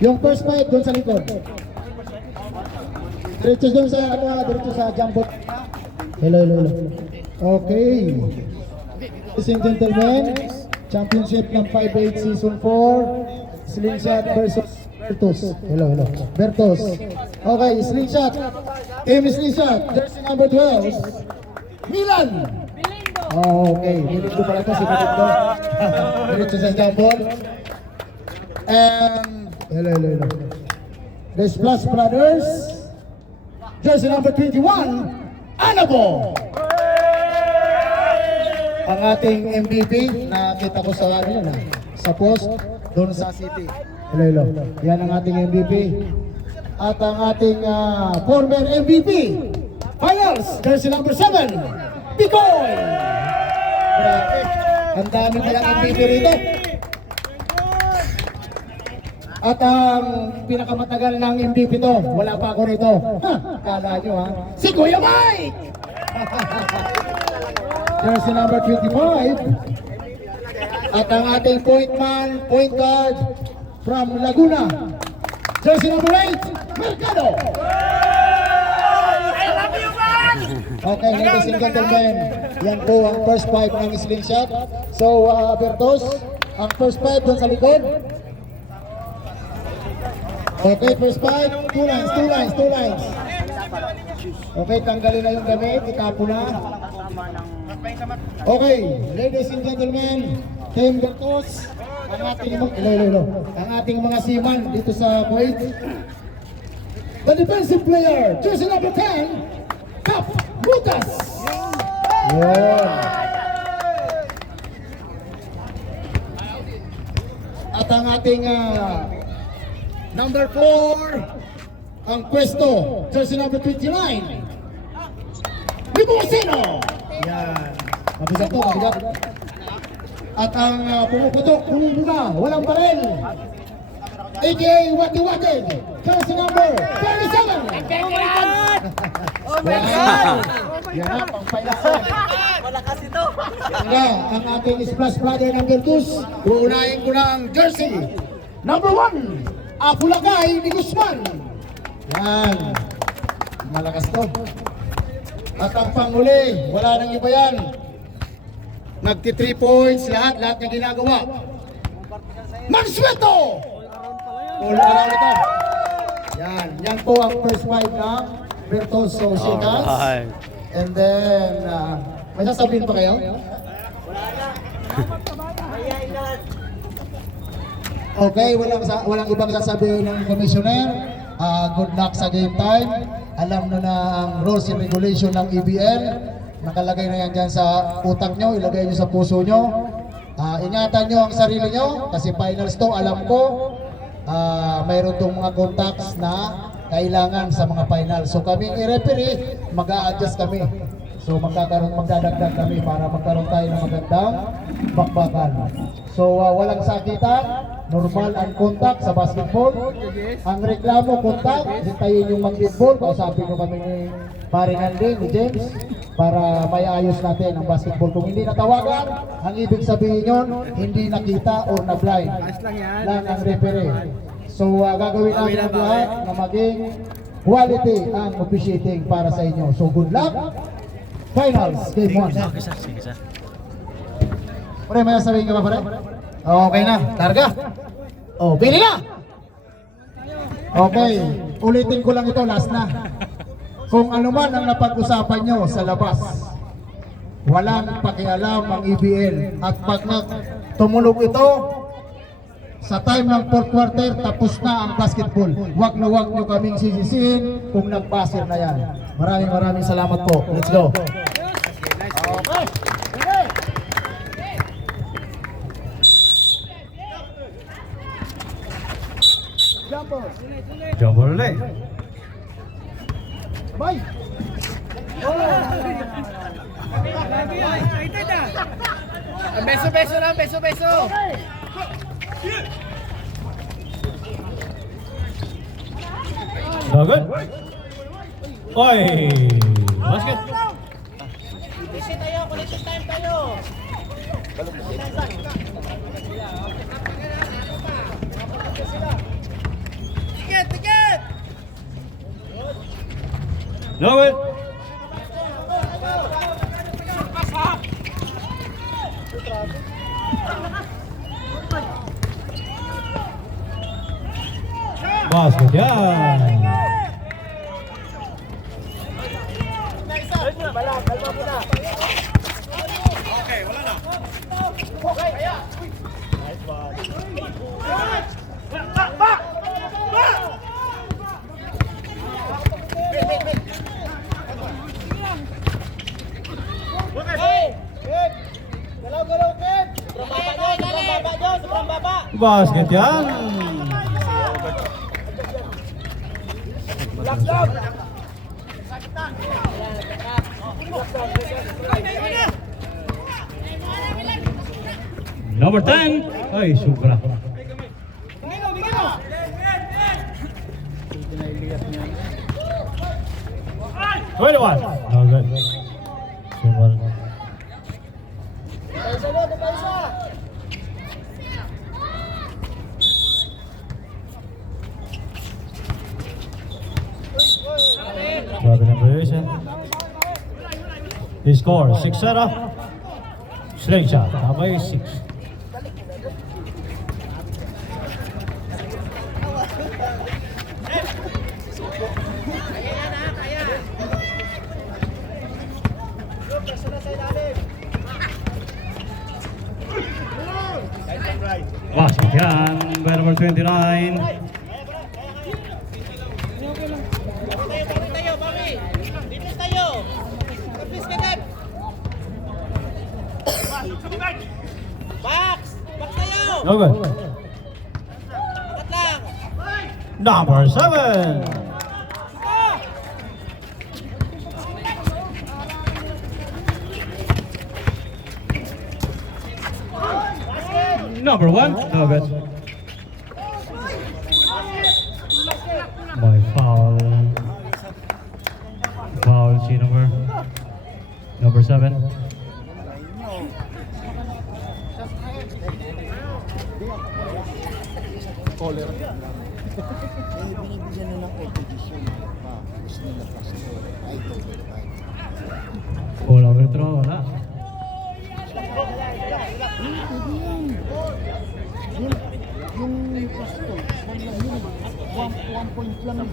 Yung first five doon sa likod. Diretso doon sa, diretso sa jumbo. Hello. Okay. Ladies and gentlemen, championship ng 5'8 season 4. Slingshot versus Bertos. Hello. Bertos. Okay, slingshot. Team slingshot. Jersey number 12. Milan. Oh, okay. Milindo pala ito si Milindo. Diretso sa jumbo. And hello. The Splash Brothers. Jersey number 21, Anabo. Ang ating MVP, nakita ko sa sa post doon sa City. Hello. Yan ang ating MVP. At ang ating former MVP, Finals, jersey number 7, Picoy. Ang dami nilang MVP rito. At ang pinakamatagal ng MVP to, wala pa ako rito. Kala nyo si Kuya Mike! Jersey number 25. At ang ating point guard from Laguna. Jersey number 8, Mercado! Okay, ladies and gentlemen, yan po ang first five ng slingshot. So, Bertos, ang first five doon sa likod. Okay, first five, two lines. Okay, tanggalin na yung gamit, itapo na. Okay, ladies and gentlemen, Team Bertos, ang ating mga seaman dito sa Kuwait. The defensive player, jersey number 10, Cap Butas. At ang ating number 4, ang pwesto, jersey number 29, Limosino. Yan. Mabigat. At ang pumuputok, pumubunga, walang barel, aka Wati, jersey number 37. Yan na, pangpailasan. Wala kasi to. Ang ating Splash Brother ng Bertus, uunahin ko na ang jersey number 1, Apulagay ni Guzman. Yan. Malakas to. At ang panghuli, wala nang iba yan. Nagti 3 points, lahat na ginagawa. Mansueto! All around ito. Yan po ang first five ng Bertos Societas. And then, may sasabihin pa kayo? Okay, walang ibang sasabihin ng commissioner. Good luck sa game time. Alam na ang rules and regulation ng EBL. Nakalagay na yan dyan sa utak nyo, ilagay nyo sa puso nyo. Ingatan nyo ang sarili nyo kasi finals to, alam ko. Mayroon tong mga contacts na kailangan sa mga finals. So kaming i-referee, mag-a-adjust kami. So magdadagdag kami para magkaroon tayo ng magandang bakbakan. So walang sakitan, normal ang contact sa basketball. Ang reklamo, contact, hintayin yung mag-ball. Kausapin ko kami ni Paring Andy, ni James, para may ayos natin ang basketball. Kung hindi natawagan, ang ibig sabihin yun, hindi nakita or na-blind lang ang referee. So gagawin namin ang lahat na maging quality ang officiating para sa inyo. So good luck! Finals, game 1. Pare, may sabihin ka ba, pare? Okay na, targa. Pili na! Okay, ulitin ko lang ito, last na. Kung ano man ang napag-usapan nyo sa labas, walang pakialam ang EBL. At pag tumulog ito, sa time ng 4th quarter, tapos na ang basketball. Huwag nyo kaming sisisihin kung nag-buzzer na yan. Maraming salamat po. Let's go. Okay. Jumbo ulit. Bye. Beso lang, beso. Good. Oy, basket. Collection time tayo. No good. Basket yan. Bala, kalma muna. Okay, wala na. Okay, kaya. Nice ball. Back! Wait. Okay. Galaw, Ken. Sobrang baba. Basket yan. Lock down. Number 10. Ay, sobra. 21. No good. Simple. Grabe na position. He scores 6-0. Slingshot. Tabay 6. Basket yan by number 29. Tayo, Bobby. Dito tayo. Kapis ka dyan. Box tayo. No good. Angat lang. Number 7. Number 1. No good. May foul. Foul si number 7. Binibigyan na ng competition. Gusto nila pasto. Ay, Wala free throw. Wala. yung pasto, one lang yun. 1 point lang.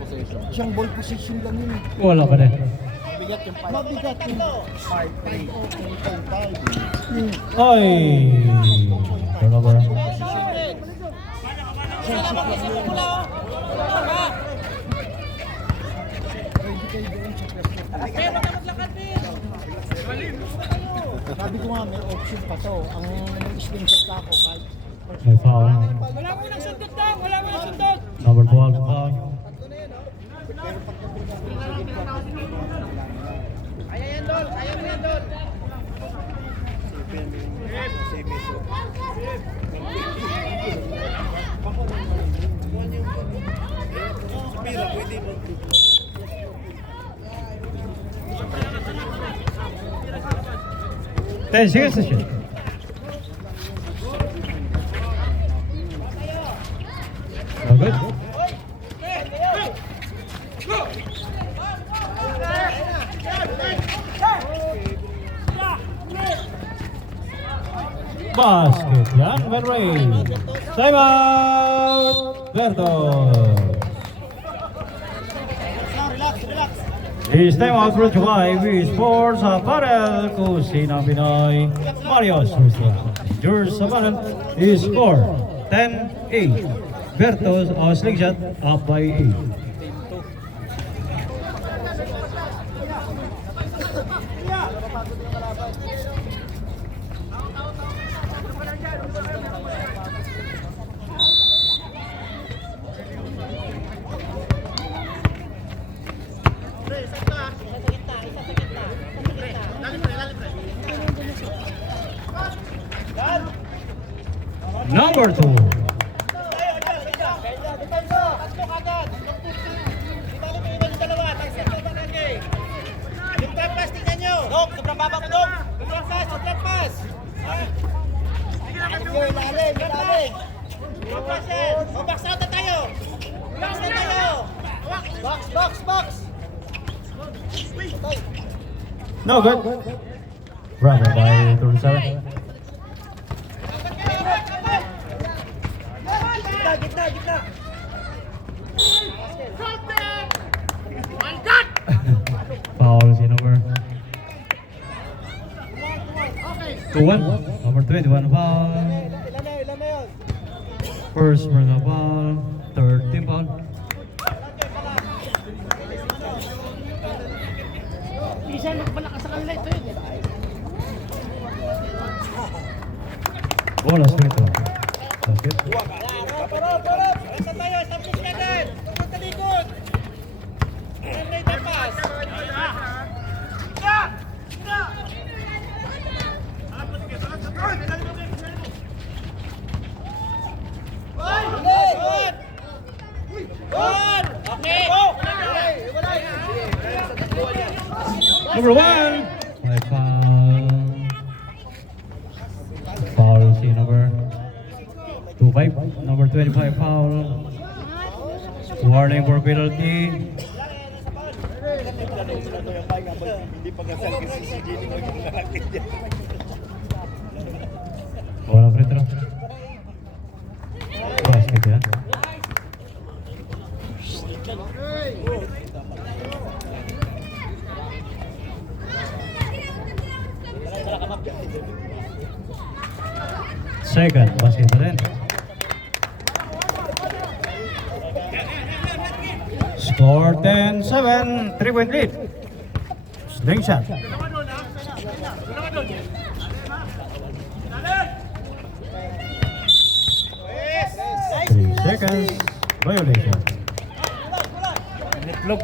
Siyang ball position lang yun. Wala pa din. Mabigat yung 5-3. Ay! Turnover. Sabi ko nga, may option pa to. Ang mag-screenshot ka ako kahit May foul. Wala mo nang sundot daw. Wala mo nang sundot. Number 12 foul. Kaya yan, Dol. Kaya mo yan, Dol. Ten seconds to shoot. No good. Basket yan, Verray. Time out, Vertos. It's time out brought to you by V Sports Apparel, Kusina Pinoy, Mario Susta. Yours Sabanan is score 10-8. Vertos o Slingshot up by 8. Number 2. Box. No good. Bravo by 37. Foul si number 21. Number 21 foul. First personal foul. Third team foul. Isa magpalakas sa kanila ito yun. Bola straight to. Basket. Isa tayo, establish ka din. Tungkol sa likod. And lay the pass. Good. Good. Okay. Number 1. By foul. Foul si number 25. Number 25 foul. Warning for penalty. Walang free throw. Basket yan. Second, basket pa rin. Score 10-7, 3-point lead. Slingshot. 3 seconds. Violation. Nitlog.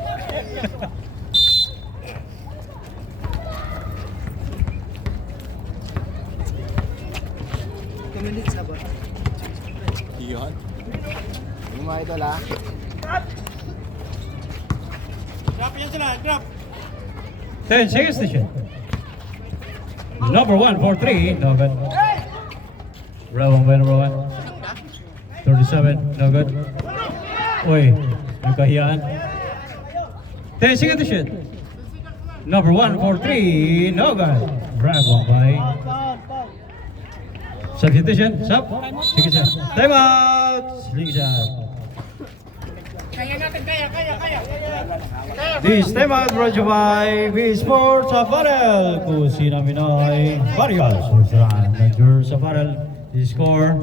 Iyon. Yung mga idol ha. Drop yan sila, drop. 10 seconds to shoot. Number 1 for 3, no good. Round by number 1. 37, no good. Uy, yung kahiyaan. 10 seconds to shoot. Number 1 for 3, no good. Bravo by. Substitution, sub. Sige siya. Time out! Sige siya. Kaya natin, kaya. This time out brought to you by V Sports Apparel. Kusina Pinoy. Barrios. Restaurant. Nandiyo sa Apparel. The score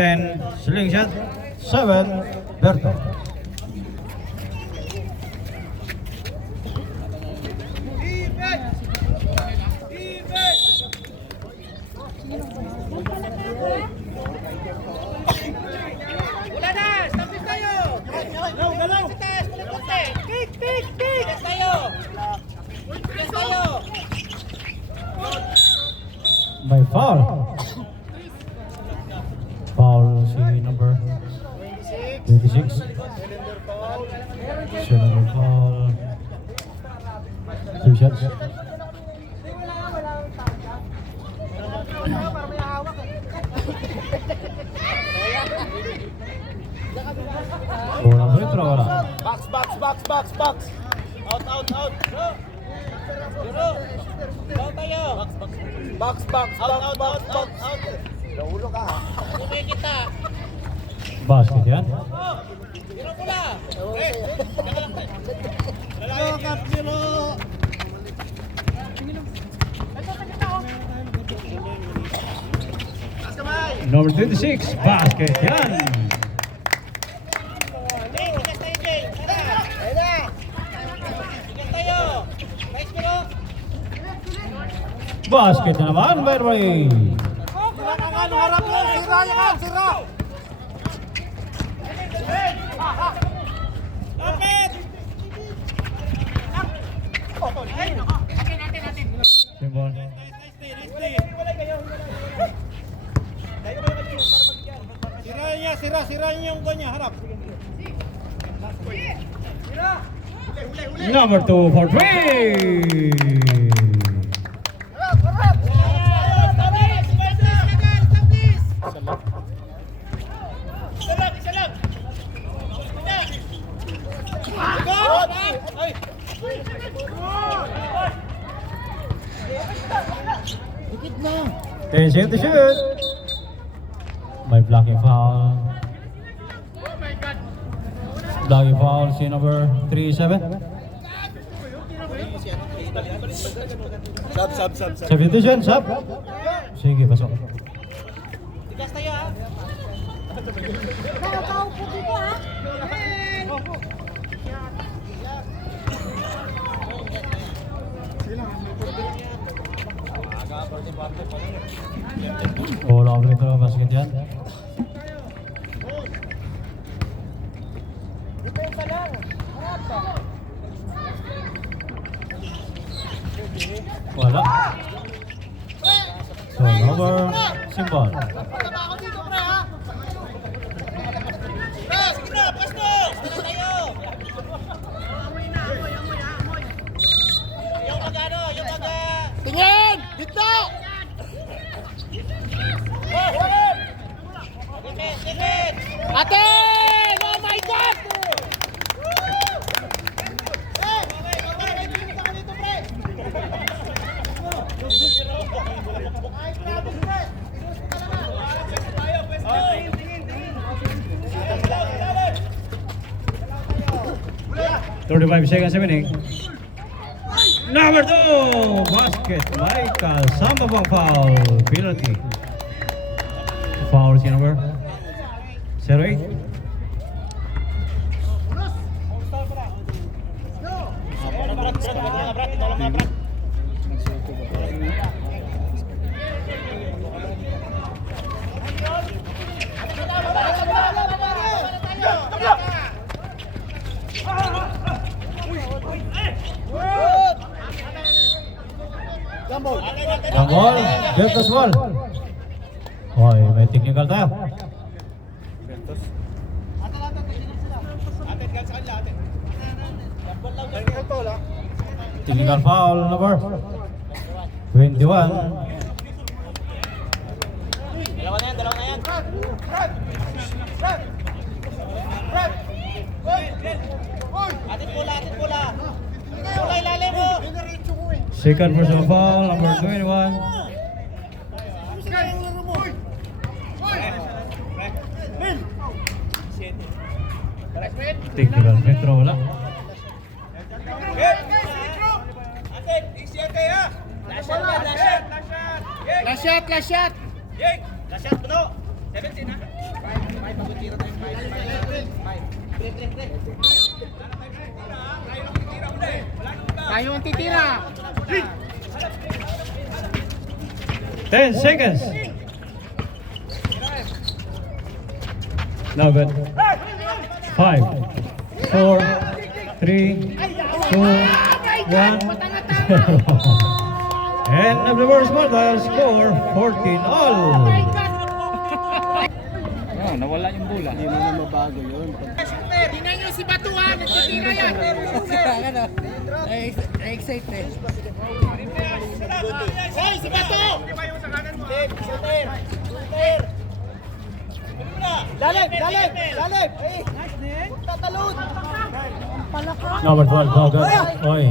10. Slingshot 7. Berto. Wala na, establish tayo. Galaw. Kick. Kick tayo. Kick tayo. May foul. Foul si number 26. Cylinder foul. 2 shots. Bola free throw wala. Box. Out. Zero. Down tayo. Out. Naulo ka ha. Tumay kita. Basket yan. Zero pula. Zero. Number 26, basket yan. Tigas tayo, Jay. Tigas tayo. Nice, bro. Basket na naman, by the way. Harap lang. Sira. Lapit. Symbol. Sira niya yung kanya, harap. Number 2 for 3. Isa lang. na. 10 seconds to shoot. May blocking foul. Blocking foul si number 37. Sub. Substitution, sub. Sige, pasok. Tigas tayo ha. Kaupo dito ha. Ball over ito na basket yan. Wala. So, number symbol. Ako dito pre ha. Pre, sige na, pwesto. Dala tayo. Yung magano, yung maga. Tingin! Dito! Tingin. Atin! Oh my God! Ay, grabe pre. 35 seconds remaining. Number 2, basket. May kasama bang foul? Penalty. Foul si number 08. Yung ball, Ventus ball. Hoy, may technical tayo. Technical foul number 21. Dalawa na yan. Atin pula. Pula ilalim mo. Second personal foul number 21. Technical metro wala. Atin, isiate ha. Last shot. Last shot, puno. 17 ha. 5 pagutira tayo. 5. Tayo ang titira. 10 seconds. Now good. 5, 4, 3, 2, 1. And of the first quarter, score 14 all. Nawala yung bola. Hindi mo na mabago yun. Tingnan nyo si Batuhan, nagtitira yan. Na-excite eh. Hoy, si Bato! Shooter! Dalim! Tatalon! Number 12, no good. Oy.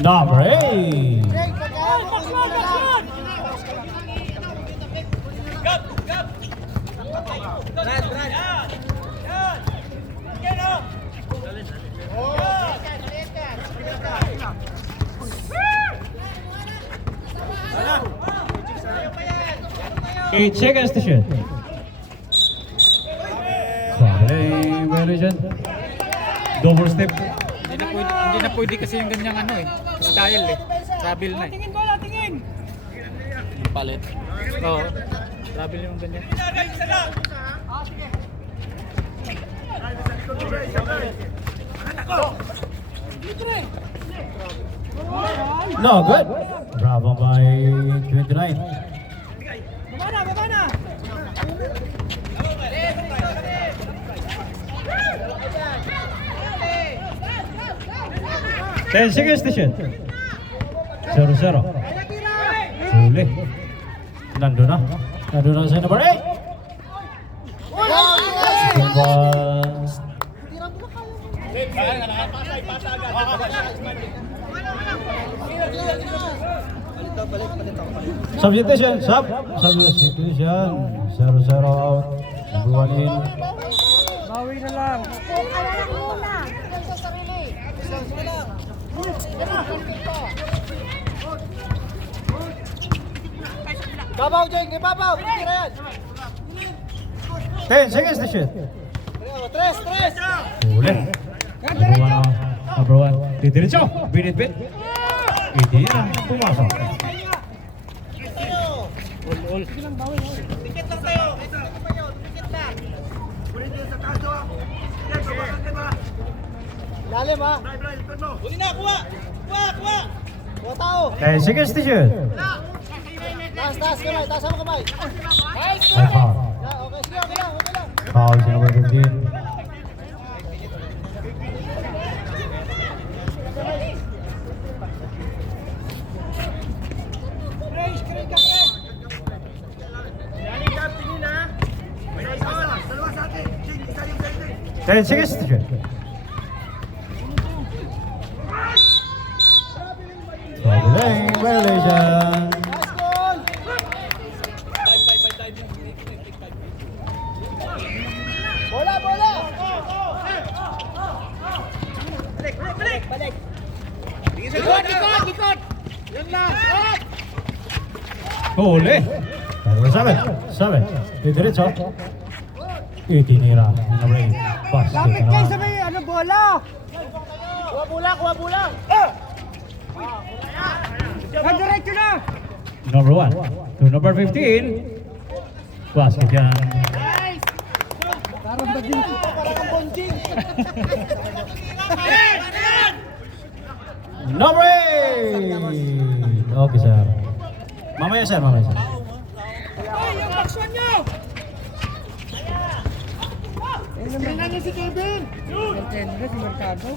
Number 8. Gap! Brad! Yan! Yan o! Eight seconds to shoot. Sabi na dyan. Double step. Hindi na pwede kasi yung ganyang ano eh. Style eh. Travel na eh. Palit. Oo. Travel yung ganyan. No good. Bravo by 29. Baba na! 10 seconds to shoot. 0-0. Huli. Nandun na sa number 8. Balls. Substitution, substitution. 0-0 out. Number 1 in. Bawi na lang. Babaw, Jeng! Ibabaw! Tira yan! 10 seconds to shoot. Tres! Huli. Number 1. Didiretso. Binit-bit. Itira. Pumasok. Dikit lang tayo! Dikit lang! Lalim ha! Huli na! Kuha! Kuha tao! 10 seconds to shoot. Taas kamay! Taas mo kamay! Ay, foul. Okay, sige, okay lang! Foul si number 15. Screen ka, pre! 10 seconds to shoot. Traveling violation. Nice goal! Bola! Balik! Likod! Yan lang! Huli. Number 7. Didiretso. Itinira. Number 8. Basket na. may bola! Kuha bulang! Diretso na! Number 1 to number 15. Basket yan. Parang bonjing! Number 8. Okay, sir. Mamaya, sir. Ay, yung action nyo! Tingnan niyo si Kevin! Mercedes, si Mercado.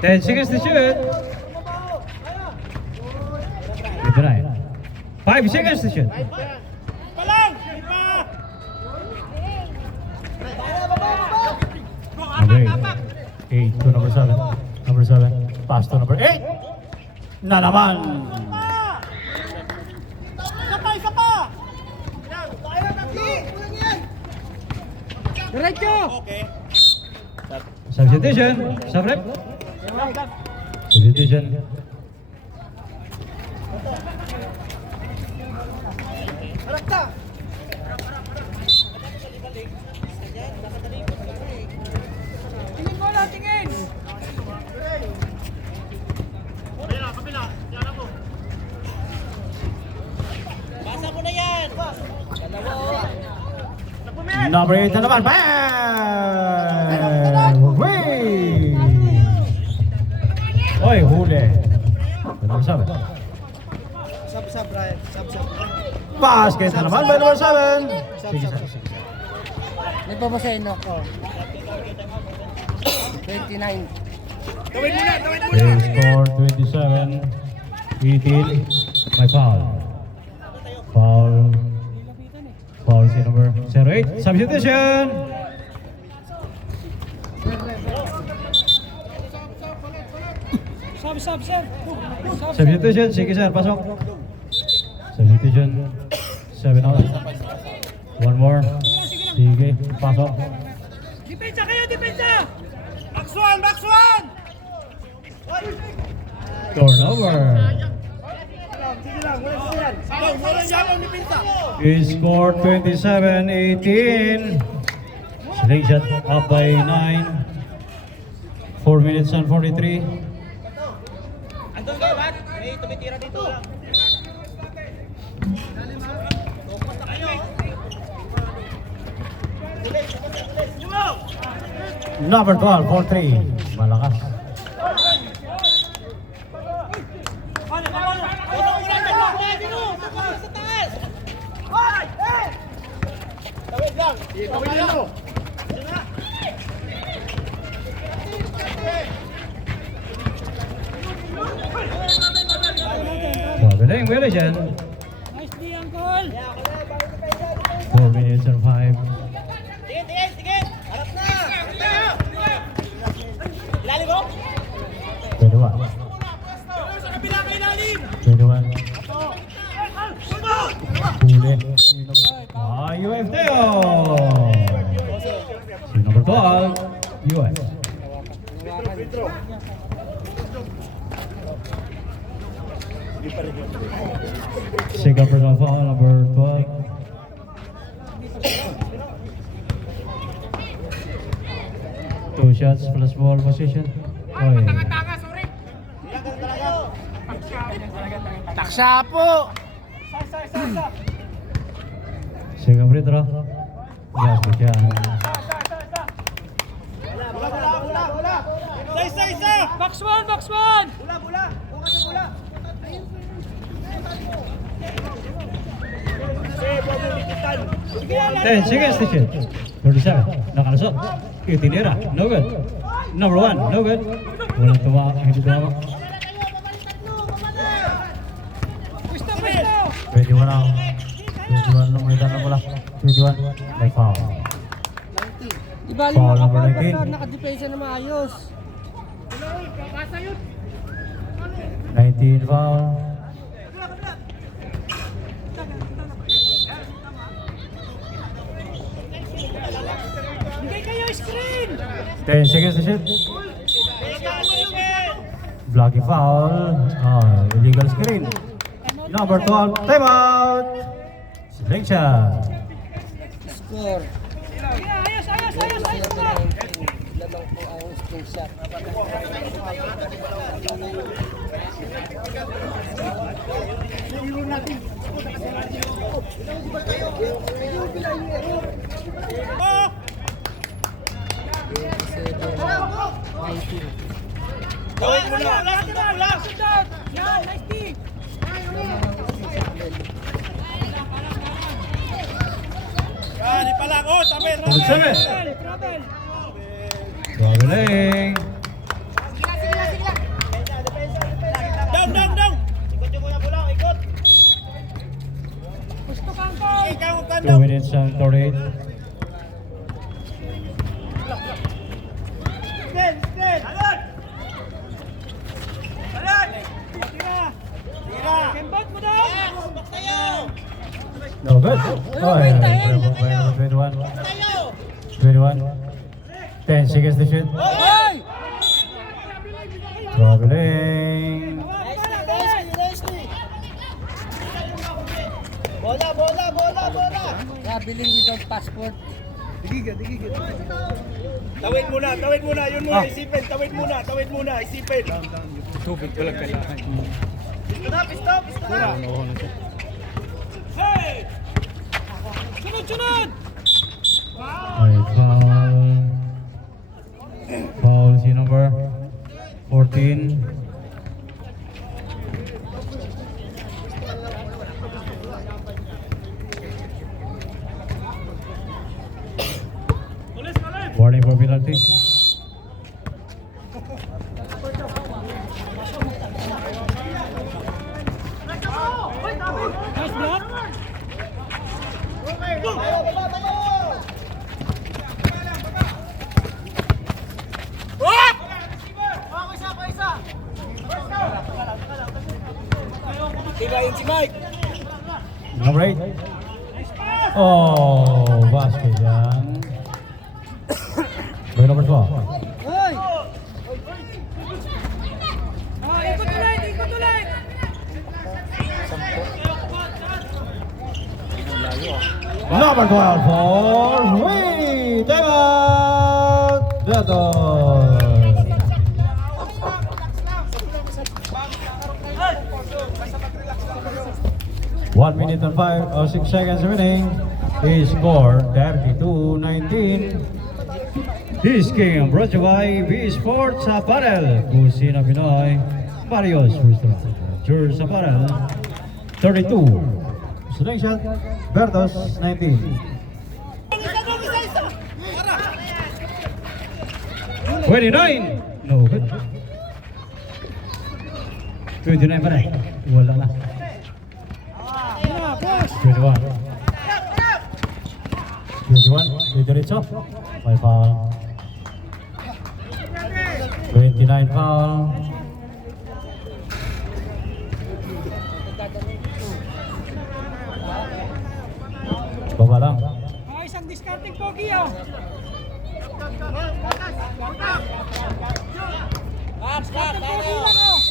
10 seconds to shoot. Good 5 seconds to shoot. Palang! Number 8 to number 7. Number 7. Pass to number 8. Na naman. Isa pa! Diretso! Substitution. Subrep. Substitution. Tingin mo lang, tingin! Basa mo na yan! Number 8 na naman. Bang! Wait! Oy, huli. Number 7. Sab, Brian. Sab. Basket na naman by number 7. Sige, sir. Nagpapaseno ko. 29. They score 27. 18. May foul. Foul si number 08. Substitution. Sab, sir. Substitution. Sige, sir. Pasok. Substitution. 7 out. One more. Sige. Pasok. Depensa kayo, depensa! Box one! Turnover. Sige lang, wala yan ang depensa. He scored 27-18. Slingshot up by 9. 4 minutes and 43. Andun kayo, Bat? May tumitira dito lang. Number 12 for 3. Malakas. Galing, wala dyan. Nice D, Uncle! 4 minutes and 5. Sige! Harap na! Ilalim mo? Huli. UF Teo. Si number 12, UF. Second personal foul, number 12. Two shots plus ball position. Oy. Taksa po! Second free throw. Yes, we can. Isa! Box one! Bula! 10 seconds to shoot. 47. Nakalusot. Itinira. No good. Number 1. No good. Walang tumawa. Hindi tumawa. 21 now. 21 lang may dana mula. 21. May foul. Ibali Foul mo number kapag 19. nakadepensa na maayos. 19 foul. Bigay kayo screen! 10 seconds to shoot. Blocking foul. Illegal screen. Number 12. Time out. Sling shot. Score. Ayos mo! Lamang po ang spring shot. Gawin mo na! Last shot! Yan! Nice team! Yan! Ipalang! Oh! Sabi! 27. Travel! Traveling. Down! Ikot yung kuya Bulang! Ikot! Gusto kang ko! Ikaw ang 2 minutes and 48. Sten! Alon! Tira! Kembot mo daw! Box tayo! No good. Oh, 21. 21. 10 seconds to shoot. Hoy! Traveling. Bola! Traveling without passport. Tawid muna, yun muna, isipin, tawid muna, isipin. Stop! Hey! Sunod! Ay, foul. Foul si number 14. Warning for penalty. Nice block! Tigayin si Mike! Number 8. Oh, basket yan. By number 12. Hoy! Ikot ulit! Number 12 for Wee! Time out! Beto! 1 minute and 6 seconds remaining. He scored 32-19. This game brought to you by V Sports Apparel. Kusina Pinoy. Marios Restaurant. George Apparel. 32. Sling shot. Bertos 19. Isa! 29. No good. 29 pa rin. Wala na. 21. 21. Diretso. May foul. 29 foul. Baba lang. Isang discarding pogi oh. Discarding pogi lang oh.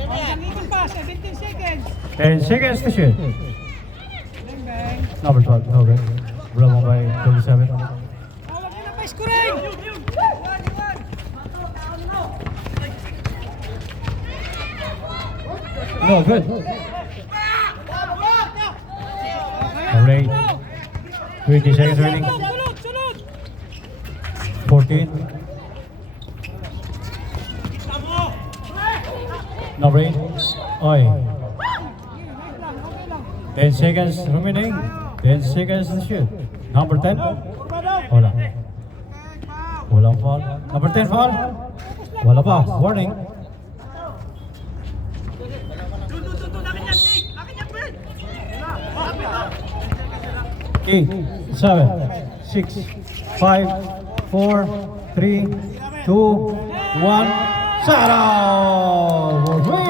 Isang ikon pa, 17 seconds. 10 seconds to shoot. Bang bang. Number 12, okay. Bravo by 37. Tawag nila pa scoring. No, good. Alright. 20 seconds remaining. Sulot, sulot. 14. Number 8. Oy. 10 seconds remaining. 10 seconds to shoot. Number 10. Wala. Walang foul. Number 10 foul. Wala pa. Warning. Eight, 7, 6, 5, 4, 3, 2, 1. Settle for three.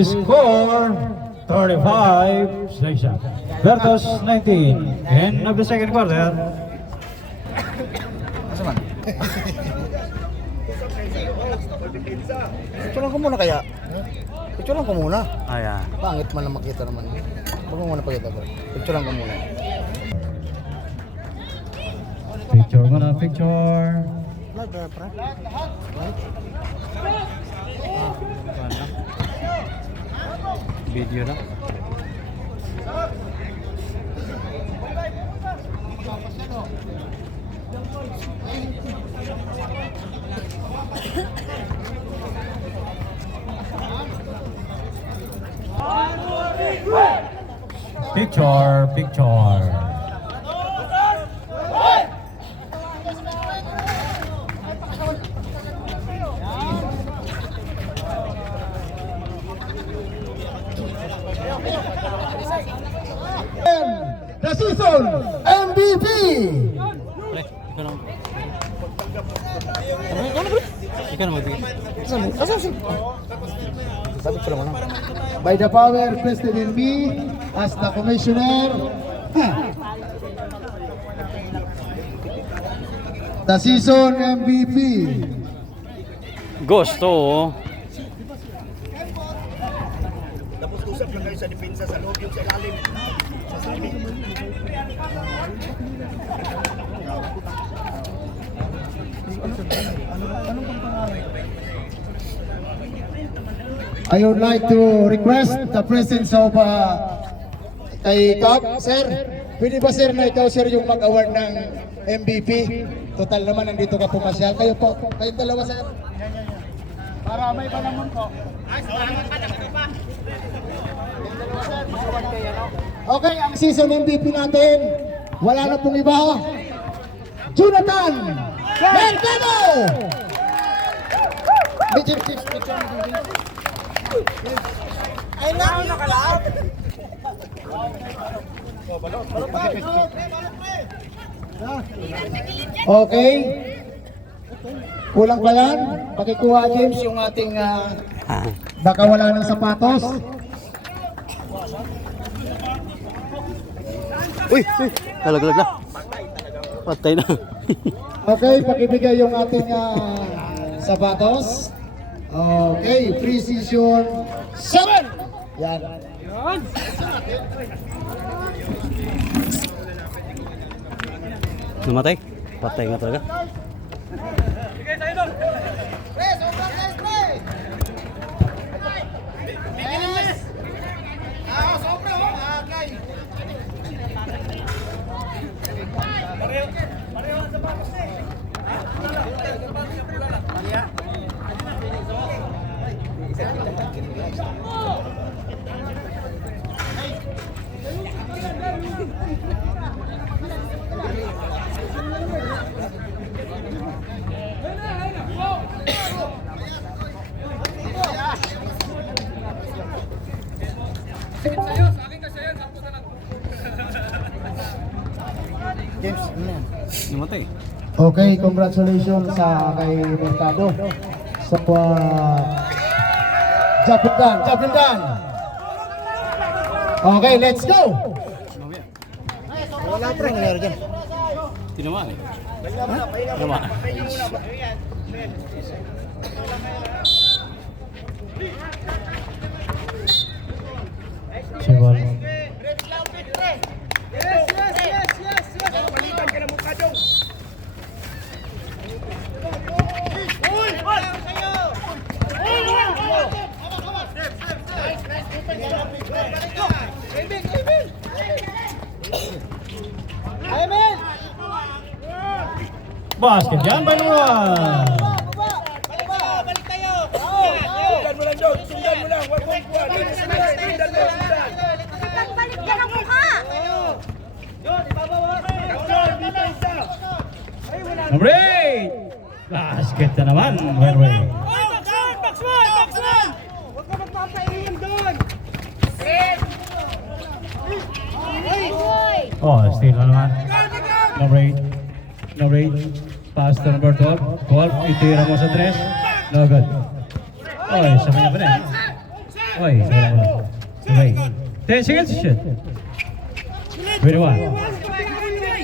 Score 35, Selection versus 19. End of the second quarter. Picturean ko muna kaya. Picturean ko muna. Ayan. Pangit man na makita naman. Huwag mo muna pakita ko. Picturean ko muna. Picture muna, picture. Live ba, pre? Video na. Picture, picture. The season MVP. Ikaw na magbigay. Asan si? Sabi ko naman. By the power vested in me as the commissioner. The season MVP. Gusto. Tapos usap lang kayo sa depensa sa loob yung sa ilalim. Sa sabi. I would like to request the presence of kay Kap, sir. Pwede ba sir na ikaw sir yung mag-award ng MVP? Total naman nandito ka pumasyal. Kayo po, kayong dalawa sir. Para may panamon po. Okay, ang season MVP natin, wala na pong iba. Jonathan Mercado! Ay lang, nakalaap. Okay. Kulang pa yan. Pakikuha James yung ating baka wala ng sapatos. Uy! Talaglag na. Patay na. Okay, pakibigay yung ating sapatos. Okay, precision 7. Yan. Namatay? Patay nga talaga. Okay, congratulations sa kay Mercado. So, Japindan. Okay, let's go! Wala pa rin nangyari dyan. Tinamaan eh. Tinamaan. Sibol. Palitan ka ng mukha daw. Uy! Basket yan, Baluan. Balik tayo! Sundan mo lang, Dog! Sundan mo lang! Huwag mong kuha! Sundan mo! Nagbalik yan ang mukha! Number 8. Basket na naman, by the way. Box one! Huwag ka magpapaihim doon! Oh, steal na naman. Number 8. Pass to number 12. 12, itira mo sa 3. No good. Oy, sa kanya pa rin. Oy, sa kanya pa rin. Okay. 10 seconds to shoot. 21.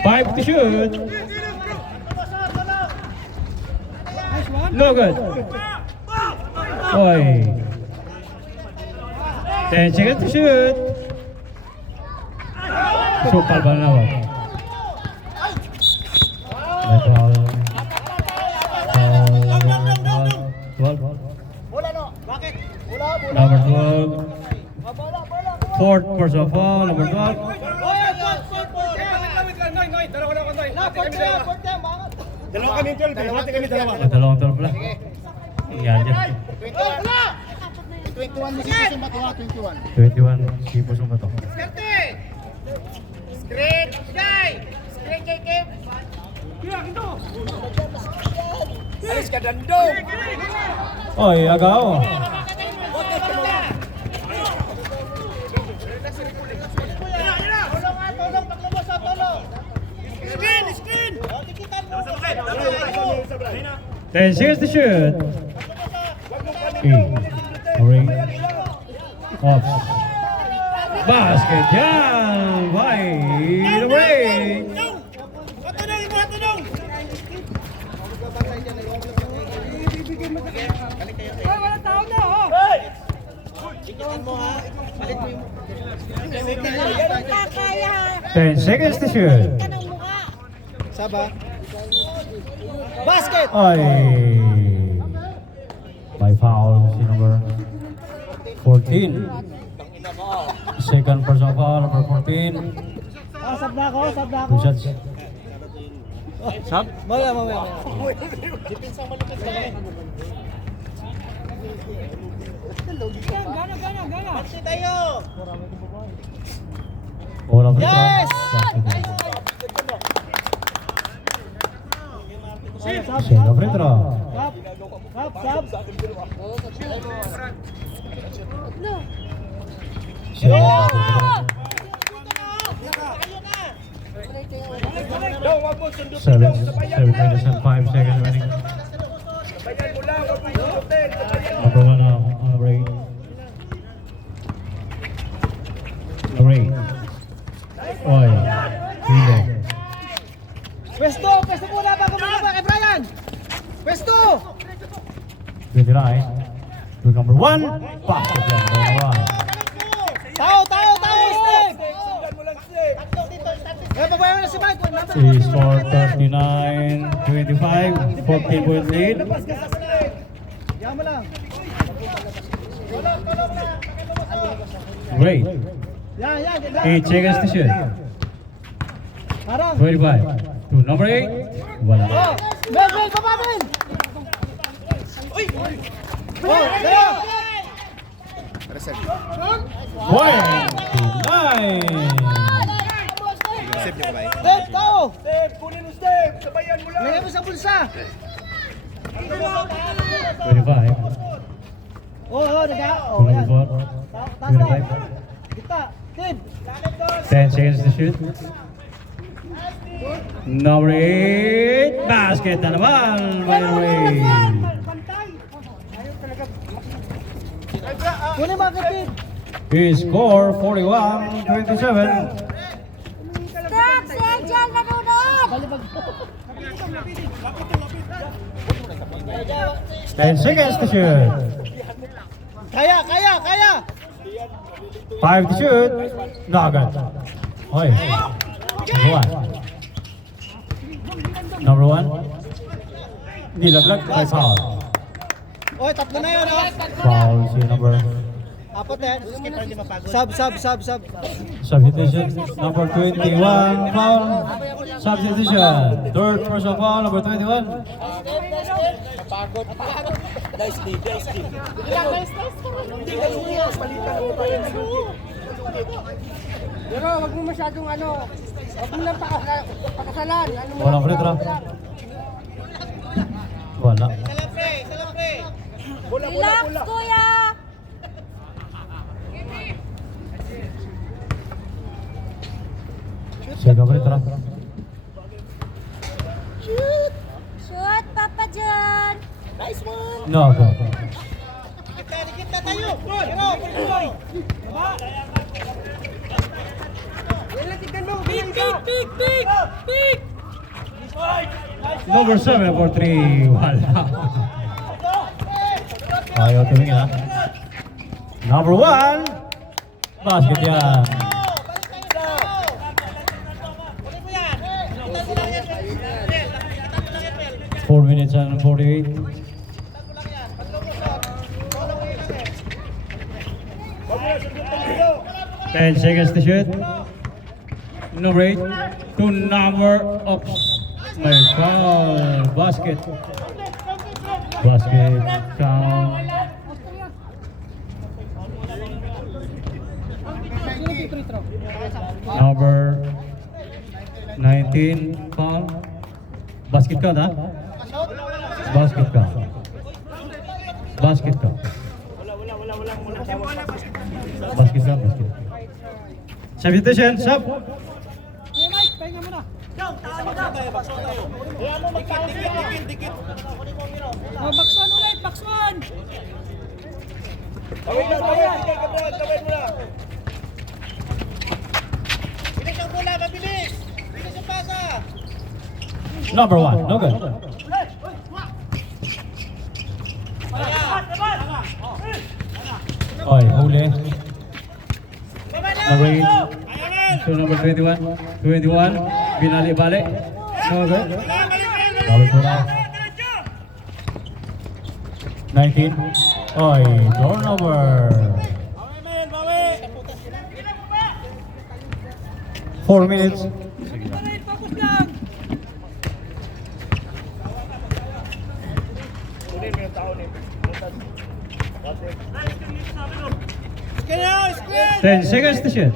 5 to shoot. No good. Oy. 10 seconds to shoot. Supal ba na naman? Foul. 12. Number 12. Fourth personal foul. Number 12. Dalawa kami 12, hati kami dalawa. Dalawang 12 pala. Yan dyan. 21 decision ba ito? 21. Sipos mo ba ito? Screen, Jai! Screen kay Kim! Alis ka dandong! Oy, agaw. Screen! 10 seconds to shoot. 8. Off. Basket yan. By the way. Kaya 10 seconds to shoot. ka ng mukha! Saba. Basket! Ay. By foul si number 14. Second personal foul, number 14. Sab na ako. Two shots. Mamaya. Pagsi tayo! All of it. Yes! Shake of free throw. Sab. Shake of free throw. Daw, wag mo sundot. 7 minutes and 5 seconds remaining. Bayan mo lang, wag mo sundutin. Number 1 now on the break. Number 8. Oy. Hile. Pwesto muna bago bumaba kay Brian. Pwesto! Good right. To number 1. Basket yan. Number 1. Tao, Steve! Sundan mo lang, Steve. Pabayan mo na si Mike. He scored 39-25. 14-point lead. Yan mo lang. Great. Yan. 8 seconds to shoot. Harang. 25. To number 8. Wala. Mel, baba Mel! Dala! 29. Steve, tao! Steve, kunin mo, Steve. Sabayan mo lang. Lagay mo sa bulsa. 25. Naga. To number 4. 25. Kita. Steve. 10 seconds to shoot. Number 8, basket na naman. By Ray. Kunin mo agad. He score 41-27. Stop! Si Angel nanonood! 10 seconds to shoot. Kaya! 5 to shoot. Nugget. Oy. Number 1. Nilaglag by foul. Oy, tatlo na yun, oh. Foul si number. Apat na yan. Sub. Substitution number 21. Foul. Substitution. Third personal foul number 21. Pero wag mo masyadong wag mo lang pakasalan. Walang free throw. Wala. Relax, kuya! Second free throw. Shoot, Papa John! No, go. Dikit na tayo. Pero. Big! Number 7 for 3. Wala. Ayaw tumingin ha. Number 1. Basket yan. Kunin mo yan. Itan mo lang yan. Itan mo lang yan, Pel. 4 minutes and 48. Itan mo lang yan. Paglubos lang. Tulong mo yun, 10 seconds to shoot. Number 8 to number of my foul. Basket. Basket count. Number 19 foul. Basket count ha? Basket count. Basket count. Basket count. Basket. Substitution. Sub. Dikit. Bakson! Gawin mo na. Bilis ang bola, mabilis. Bilis ang pasa. Number 1. No good. Oy, huli. Number 8. So number 21. 21. Binali-balik. No good. Balik bola. 19. Oy, turnover. 4 minutes. Screen! 10 seconds to shoot.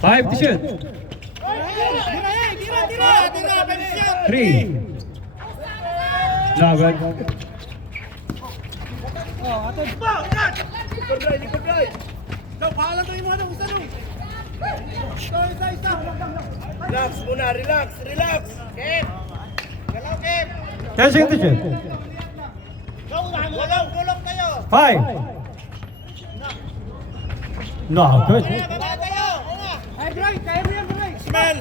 5 to shoot. Tira! 3. No good. Bahala tayo mga isa nung. Isa. Relax muna, relax. Kep. Galaw, Kep. 10 seconds to shoot. Gulong tayo. 5. No good. Baba tayo. Smell.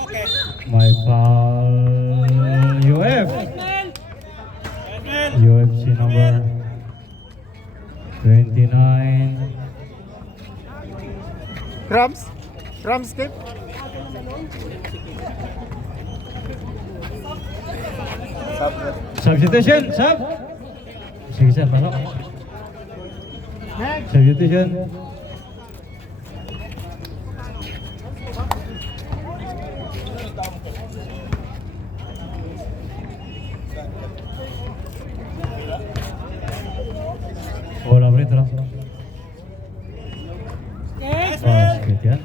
Okay. My foul. UFC number 29. Crumbs Kip? Substitution, sub. Sige sir, pasok. Substitution. Wala free throw. Basket yan.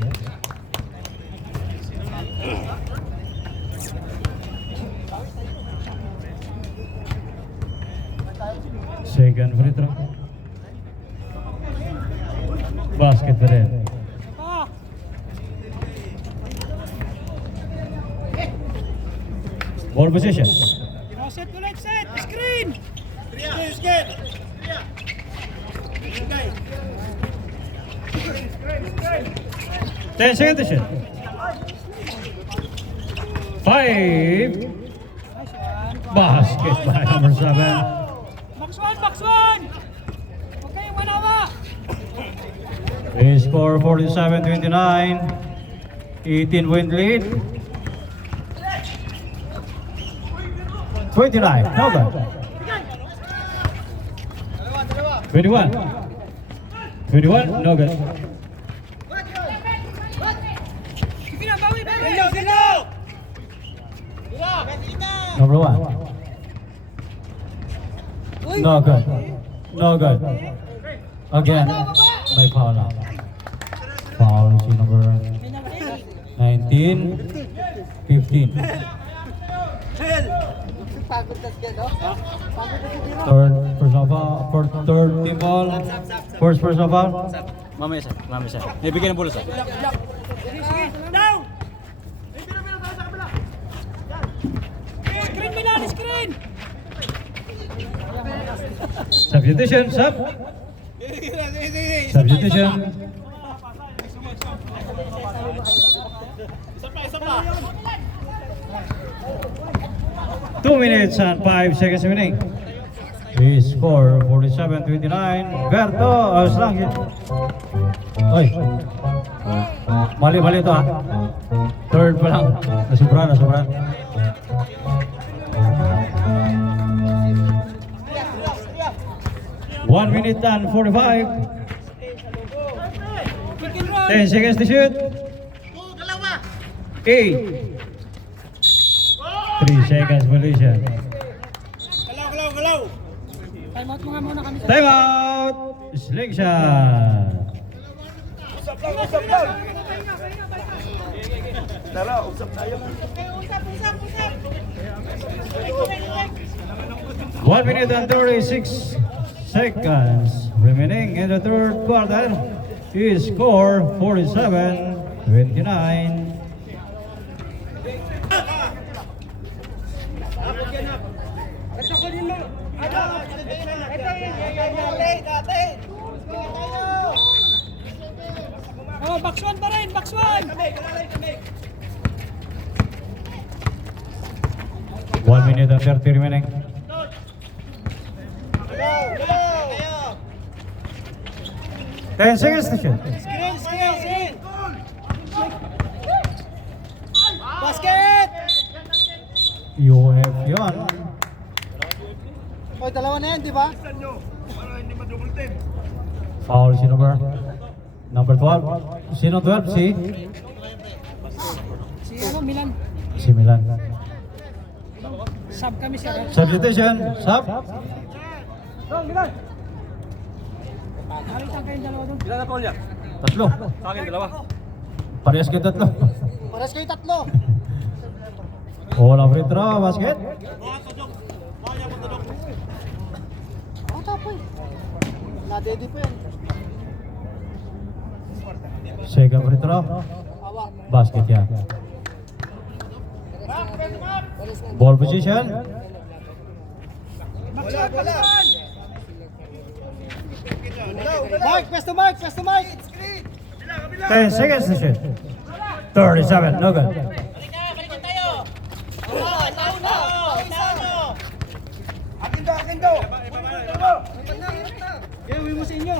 Second free throw. Basket pa rin. Ball position. Set ulit, set! Screen! Screen! 10 seconds to shoot. 5. Basket by number 7. Box 1! Box 1! Huwag kayong manawa! We score 47-29. 18-point lead. 29. No good. 21. 21. No good. Sige na, bawi, bawi! Sinyo! Sinyo! Number 1. No good. No good. Again, may foul na. Foul si number 19. 15. Pagod na siya, no? Pagod na siya, no? Third personal foul. For third team ball. First personal foul. Mamaya sir, mamaya sir. May bigyan ng bola sir. Down! Sa kabila! Screen, Milan! Screen! Substitution. Sub. Substitution. Isa pa! 2 minutes and 5 seconds remaining. We score 47-29. Berto Aslangit. Oy. Mali ito ha. Third pa lang. Nasubran. 1 minute and 45. 10 seconds to shoot. 8. 3 seconds, Malaysia. Galaw! Time out muna kami sa... Time out! Slingshot! Usap lang! 1 minute and 36 seconds remaining in the third quarter. He score 47-29. Oh, box 1 pa rin! Box 1! 1 minute and 30 remaining. Ten seconds to shoot. Screen! Basket! UF yun. Oy, dalawa na yan, di ba? Foul si number 12. Sino 12? Si Milan. Si Milan. Sub kami siya. Substitution. Sub. Nakita kayong dalawa doon. Ilan na Paul yan? Tatlo. Sa akin, dalawa. Parehas kayo tatlo. Paras kayo tatlo. Wala free throw. Basket. Ako tapoy. Na-daddy pa yan. Second free throw. Awa. Basket yan. Ball position. Mark, pwesto Mark! 10 seconds to shoot. 37. No good. Balikan tayo! Gawin mo sa inyo.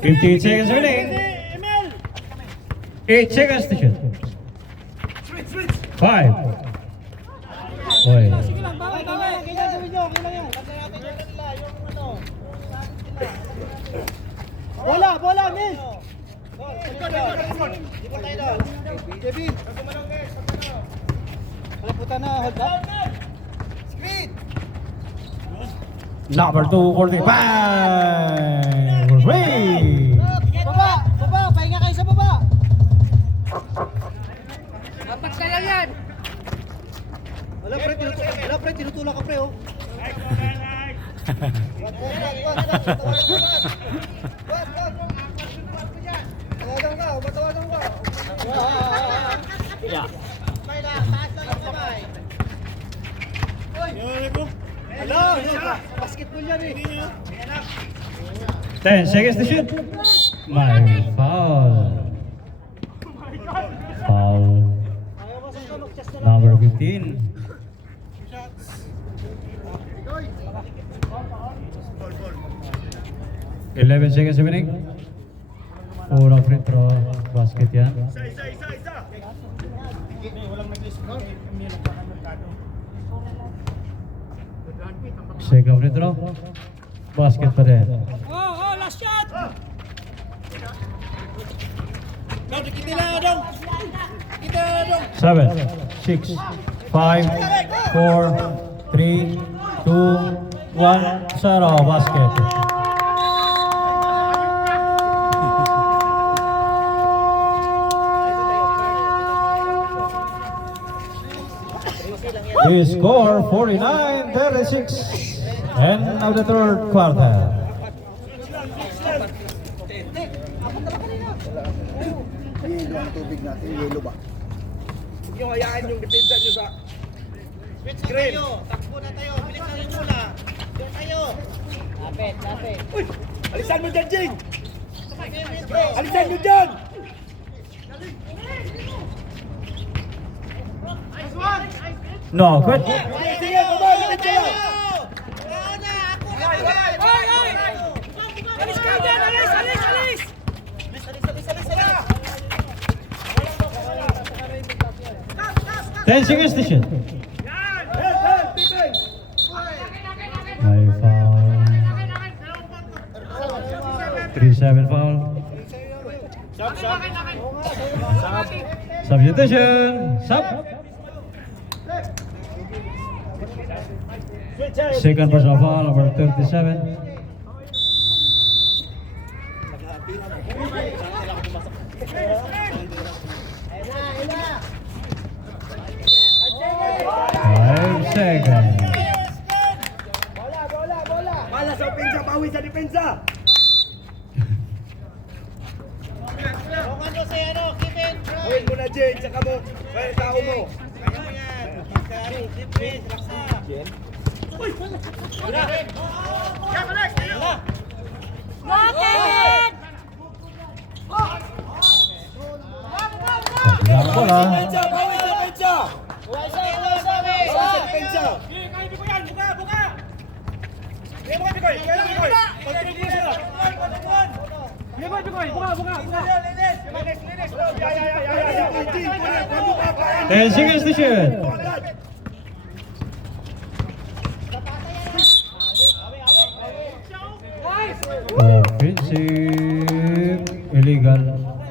15 seconds remaining. 8 seconds to shoot. 5. Boy. Sige lang, bawal. Kailan gawin nyo? Kailan yan? Bola, Mil! Kevin! Wala na, hold up. Number 245. Free. Baba! Pahinga kayo sa baba! Apat na lang yan! Wala pre, tinutulak ka pre oh. Tawagan ka. Basketball yan eh. 10 seconds to shoot. May foul. Foul. Number 15. Eleven seconds remaining. Unang free throw. Basket yan. Second free throw. Basket pa din. Oh, last shot! Dong, kita dong! Kita dong! 7, 6, 5, 4, 3, 2, 1, 0. Basket. We score 49-36. End of the third quarter. Yelo ang tubig natin, yelo ba? Huwag yung hayaan yung depensa nyo sa screen. Takbo na tayo. Bilis na rin muna. Diyan tayo. Lapit. Uy! Alisan mo dyan, Jing! Alisan mo dyan! No, good. Sige, baba! Lapit kayo! Alis ka dyan! Alis! Alis! 10 seconds to shoot. May foul. 3-7 foul. Substitution. Sub. Second personal foul, number 37. Five seconds. Bala sa opensa, bawi sa depensa! Komando si Kevin! Gawin mo na, Jane, tsaka mo, kaya tao mo. Defense, laksa! Go, Kevin! Lang bola. Bawi sa depensa! Bawi sa depensa! Buka! Bikoy! Pag-trigger sila! Bikoy! Buka! Linis! Ya! 10 seconds to shoot. Offensive. Illegal.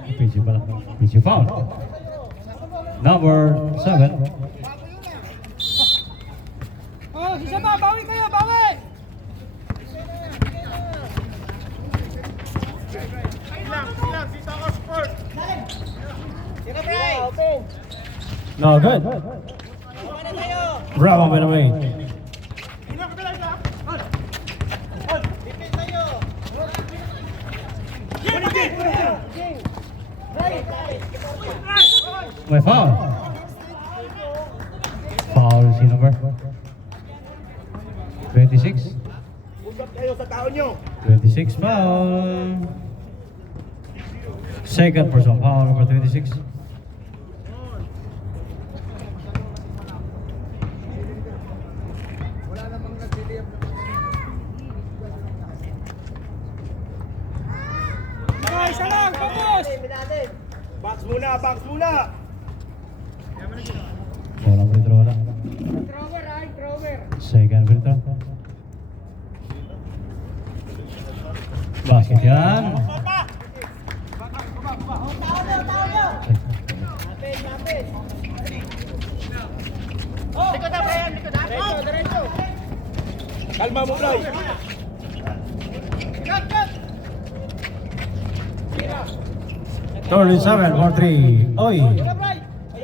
Offensive pala. Offensive foul. Number 7. Oh, isa pa, bawi kayo, bawi! No good. Bravo, by the way. May foul. Foul si number 26. Usap kayo sa tao nyo! 26 foul. Second personal foul, number 26. Isa lang, focus! Box muna! Walang free throw na. Second free throw. Basket yan. Kalma mo, Bray! 37 for 3. Oy.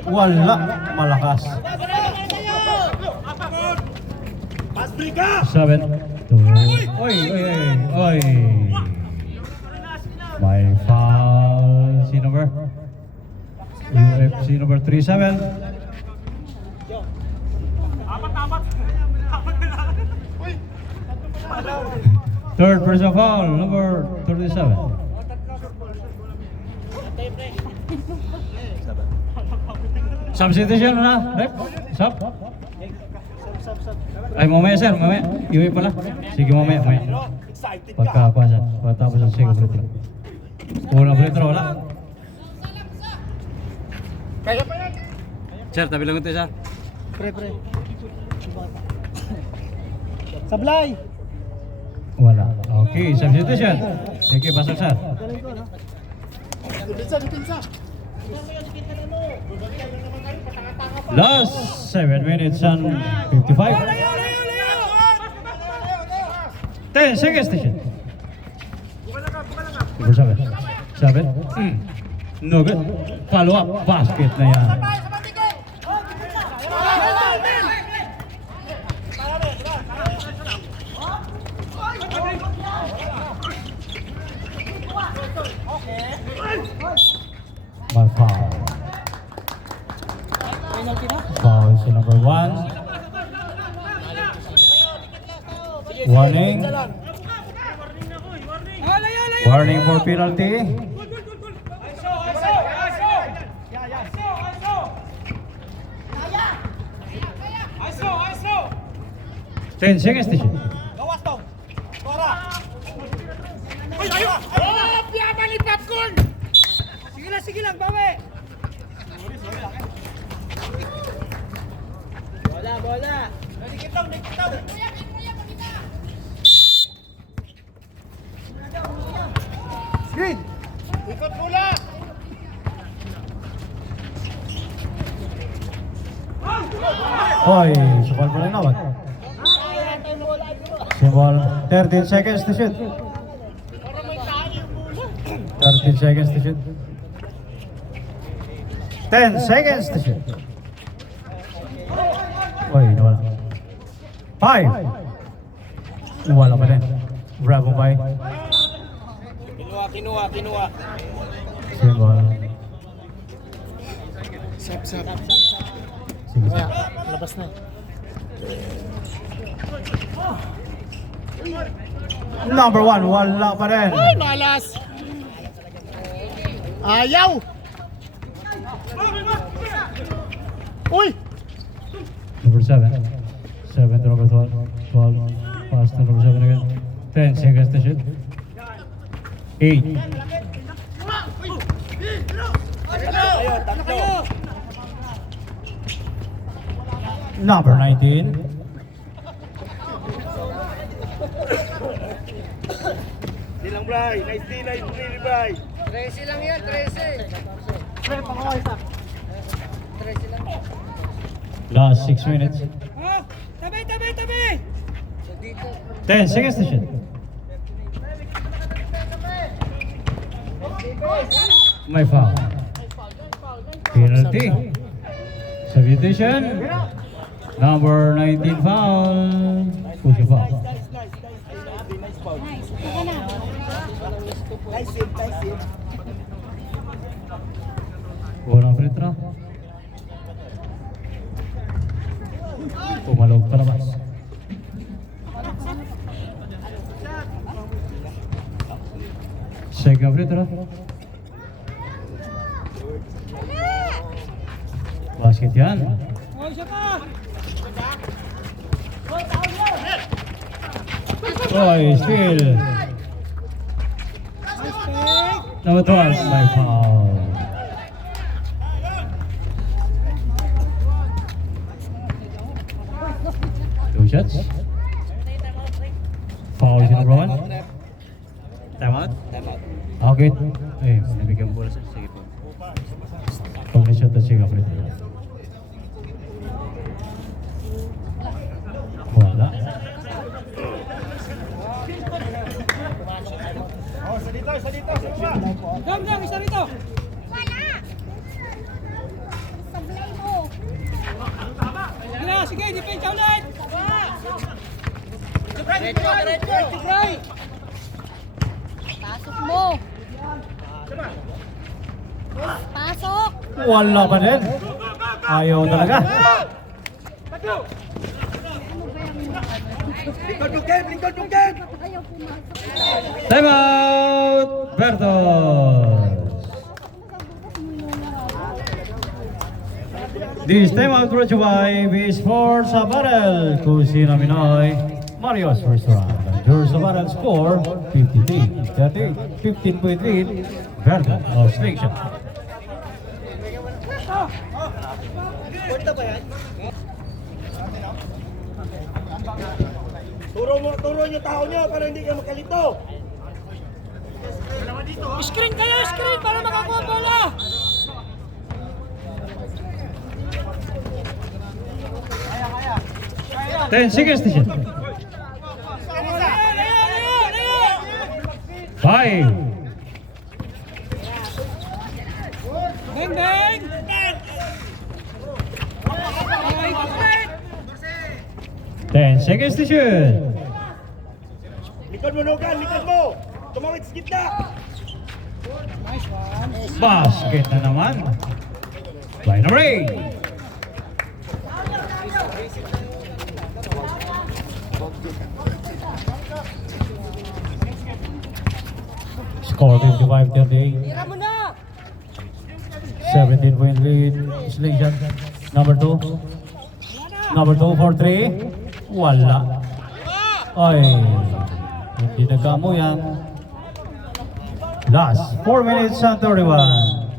Wala. Malakas. Pasbri ka! 7. 2. Oy. May foul si number UFC jersey number 37. Third personal foul, number 37. Substitution na, rep? Sub? Ay, mamaya sir, mamaya. Iwi pala. Sige, mamaya. Excited ka. Pagkakapasan. Pagkatapos ang second free throw. Unang free throw, wala. Kaya pa yan. Sir, tabi lang ito, sir. Pre. Sablay! Wala. Okay, substitution. Sige, pasok, sir. Last 7 minutes and 55. 10 seconds station. Number 7. 7. No good. Follow up. Basket na yan. Mal foul. Foul si number 1. Warning. Warning for penalty. Ten seconds station. Gawas to. Tora. Ay, ayo. Oh, piyama ni Popcorn. Sige lang, bawi! Bola! Dikit lang. Green! Ikot bola. Hoy, sukal pa rin nawag. Symbol, 13 seconds to shoot. 13 seconds to shoot. 10 seconds to shoot. Hoy, nawala. 5. Wala pa rin. Bravo by. Kinuha. Symbol. Sap. Sige. Labas na. Number 1, wala pa rin. Ay, malas! Ayaw! Uy! Number 7. 7 to number 12. 12. Pass to number 7 again. 10 seconds to shoot. 8. Ayo, tatlo. Number 19. Dilang Bray. Nice D, Bray. 13 lang yan, 13. Pre, pangawal sa. 13 lang. Last 6 minutes. Oh! Tabi! 10 seconds to shoot. May foul. Penalty. Substitution. Number 19 foul. Push foul. Nice save. Walang free throw. Pumalog palabas. Second free throw. Basket yan. Oy, steal. Number 12, my foul. Two shots. Foul si number 1. Time out? Okay. Eh, nabigyan bola sa sige po. Pag na-shot na siya kapit. Wala. Sa dito. Dam, isa rito! Wala! Sablay mo! Sige, defense ulit! Diretso. Pasok mo! Pasok! Wala pa din. Ayaw talaga. Lingkod yung game! Lingkod yung game! Time out! Bertos! This time out brought to you by B Sports Apparel, Kusina Minoy, Mario's Restaurant. Yours Apparel score 53-30, 15-point lead, Bertos of Station. Turo nyo tao nyo para hindi kayo makalito. Screen kayo, screen para makakuha bola. 10 seconds to shoot. 5. Bang, bang. 10 seconds to shoot. Likod mo, Nogan! Likod mo! Tumawid sa gitna! Basket na naman. By number 8. Score 55-38. Tira mo na. 17-point lead. Selection. Number 2. Number 2 for 3. Wala. Ay. Hindi nagkamo yan. Last 4 minutes and 31.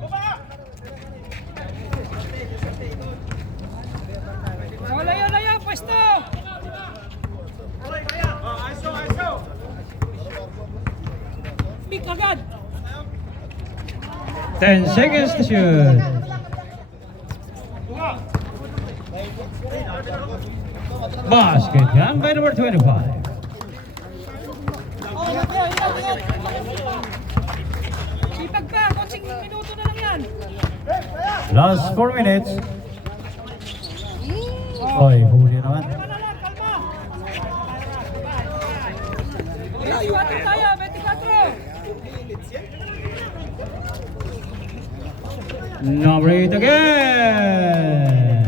Layo, pwesto. Big agad. 10 seconds to shoot. Basket yan by number 25. Sipag pa, konsing minuto na lang yan. Last 4 minutes. Oy, huli naman. Kalma. 24 tayo, 24. Number 8 again.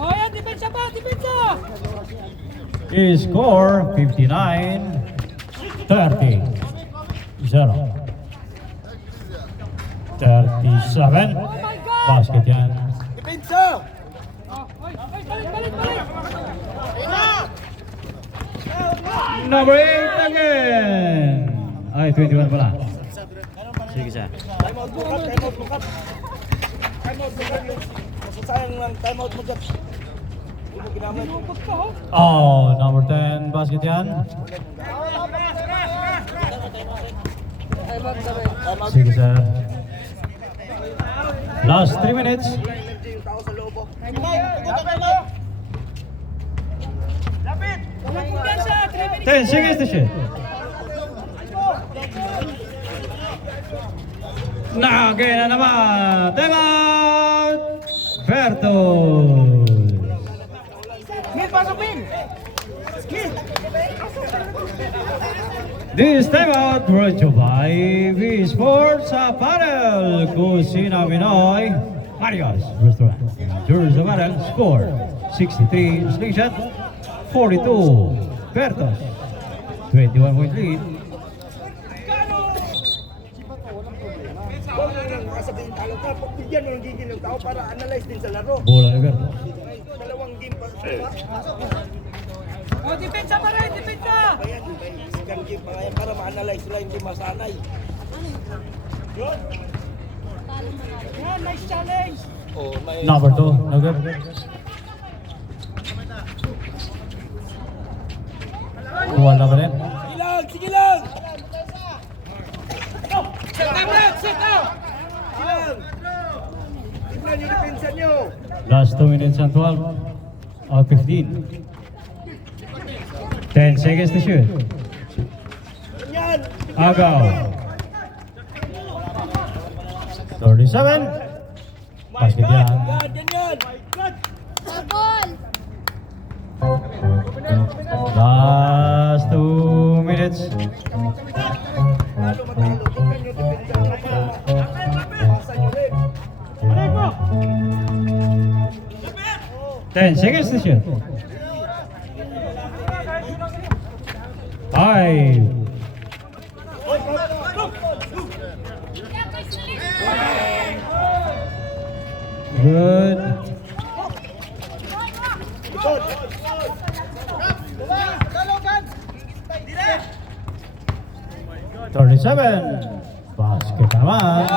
O yan, depensa pa, depensa. Score 59-30. 0. 37. Basket yan. Depensa! Balik. Number 8 again. Ay, 21 pala. Sige siya. Time out mo, Kat. Time out mo, Kat. Time out mo, Kat. Masasayang lang. Time out mo, Kat. Hindi mo ginamit. Oh, number 10 basket yan. Sige sir. Last 3 minutes. Yung tao sa loob. Walang kumpiyansa, 3 minutes. 10 seconds to shoot. Nakagay na naman. Time out! Bertos. This time out brought to you by V Sports Apparel, Kusina Minoy, Mario's Restaurant. Yours Apparel score 63, selection 42. Bertos, 21-point lead. Huwag mo nang kasabihin talo ka. Pagbigyan mo ng gigil ng tao para analyze din sa laro. Bola ni Bertos. Dalawang game pa. O, depensa pa rin, depensa. Kaya may second game pa ngayon para ma-analyze sila hindi masanay. Yun. Yan, nice challenge. Oh, may... Number 2, no good. Wala pa rin. Sige lang! Set up! Sige lang! Tignan yung depensa nyo! Last 2 minutes and 12 out 15. 10 seconds to shoot. Ganyan! Agaw. 37. Basket yan. Ganyan! Sabol. Last 2 minutes. Talo matalo. Tignan yung depensa nyo. 10 seconds to shoot. 5. Good. 37. Basket naman.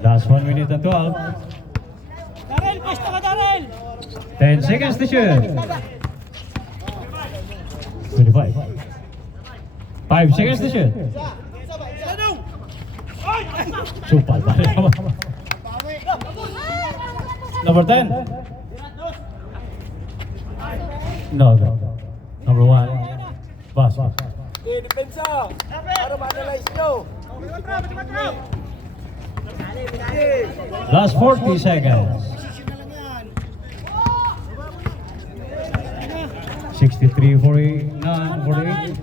Last 1 minute and 12. Darrell, pwesto ka, Darrell! 10 seconds to shoot. 25. 5 seconds to shoot. Supal pa rin naman. Number 10. No, go. Number 1. Basket. Depensa! Para ma-analyze nyo! Last 40 seconds. 63, 49, 48.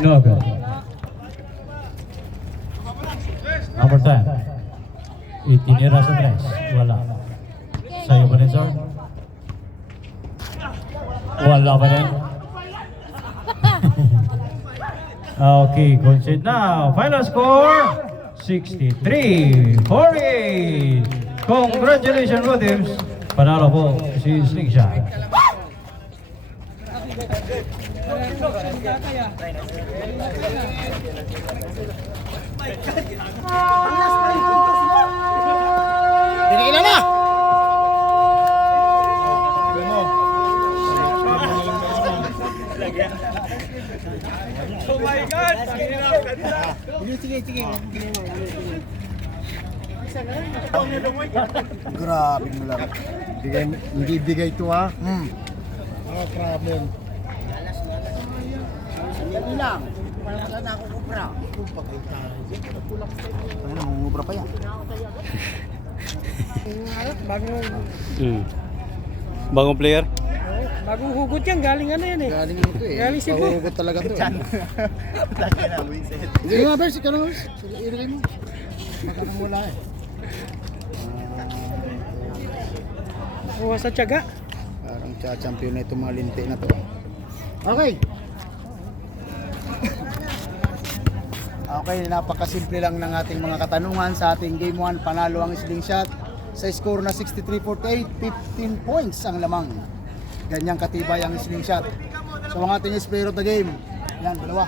No good. Number 10. Itinira sa tres. Wala. Sa'yo ba rin, sir? Wala ba rin? Okay, concede now. Final score, 63-48. Congratulations, Rodhims. Panalo po si Slingshot. Dinailan na! Oh my God! Grabe mo lang. Hindi bigay ito ha. Problem. Dali lang. Parang wala na ako kubra. Ano na, mangubra pa yan. Bagong player? Bagong hugot yan, galing ano yan eh. Galing ito eh. Galing Cebu. Pahugot talaga ito. Hindi nga, Bers. Ikaw na, Bers. Ilagay mo. Nakakang wala eh. Kuha sa tiyaga. Parang champion na itong mga linti na to. Okay. Okay, napakasimple lang ng ating mga katanungan sa ating Game 1. Panalo ang Slingshot sa score na 63-48, 15 points ang lamang. Ganyang katibay ang Slingshot. So ang ating player of the game, yan, dalawa.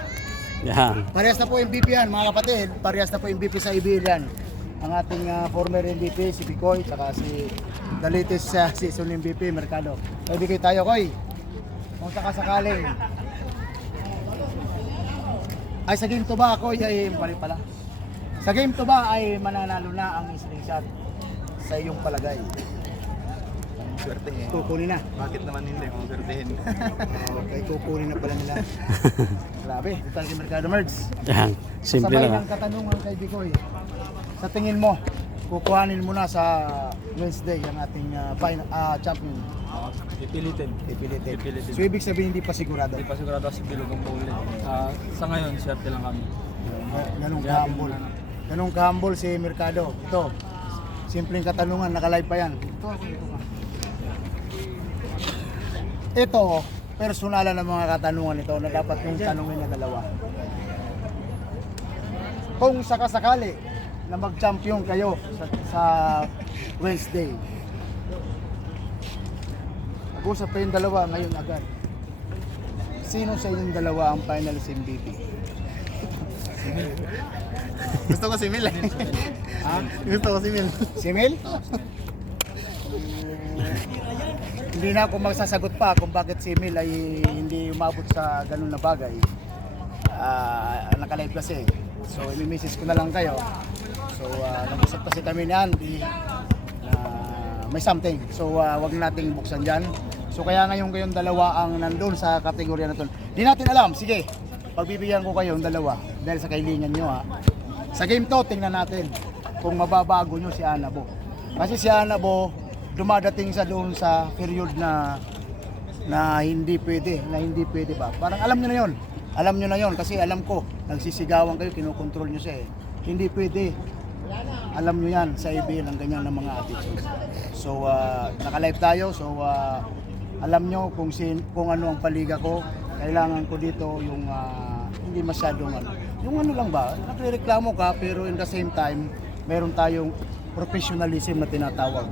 Yan. Parehas na po MVP yan, mga kapatid. Parehas na po MVP sa IBL yan. Ang ating former MVP, si Picoy, saka si the latest season MVP, Mercado. So, bigay tayo, Koy. Kung sakasakaling. Ay, sa game to ba, Koy, ay mali pala. Sa game to ba ay mananalo na ang Slingshot sa iyong palagay? Swerte eh. Kukunin na. Bakit naman hindi mo swertehin? Okay, kukunin na pala nila. Grabe, ito ang Mercado Merds. Yan. Simple Sabay lang. ng katanungan kay Bicoy. Sa tingin mo, kukuhanin mo na sa Wednesday ang ating final champion. Pipilitin. Ipilitin. Ipilitin. So ibig sabihin hindi pa sigurado. Hindi pa sigurado si Bilog ang bowl. Sa ngayon, swerte lang kami. Ganun ka-humble. Ganun ka-humble si Mercado. Ito, simpleng katanungan, naka-live pa yan. Ito, personalan ng mga katanungan ito na dapat yung tanungin na dalawa. Kung sakasakali na mag-champion kayo sa Wednesday, mag-usap kayong dalawa ngayon agad. Sino sa inyong dalawa ang finalist MVP? Gusto ko si Mil eh. Ha? Gusto ko si Mil. Si Mel? Hindi na ako magsasagot pa kung bakit si Mel ay hindi umabot sa ganun na bagay. Naka-live kasi. So, i-message ko na lang kayo. So, nag-usap kasi kami ni Andy na may something. So, wag nating buksan dyan. So, kaya ngayon kayong dalawa ang nandun sa kategorya na to. Di natin alam. Sige, pagbibigyan ko kayong dalawa dahil sa kailingan nyo ha. Sa game to, tingnan natin kung mababago nyo si Anabo. Kasi si Anabo, dumadating sa doon sa period na hindi pwede ba? Parang alam niyo na 'yon. Alam nyo na yon kasi alam ko, nagsisigawan kayo, kinukontrol nyo siya eh. Hindi pwede. Alam nyo yan sa ABL ang ganyan ng mga attitudes. So, naka-live tayo. So, alam nyo kung ano ang paliga ko. Kailangan ko dito yung hindi masyadong yung ano lang ba, nagrereklamo ka pero in the same time, meron tayong professionalism na tinatawag.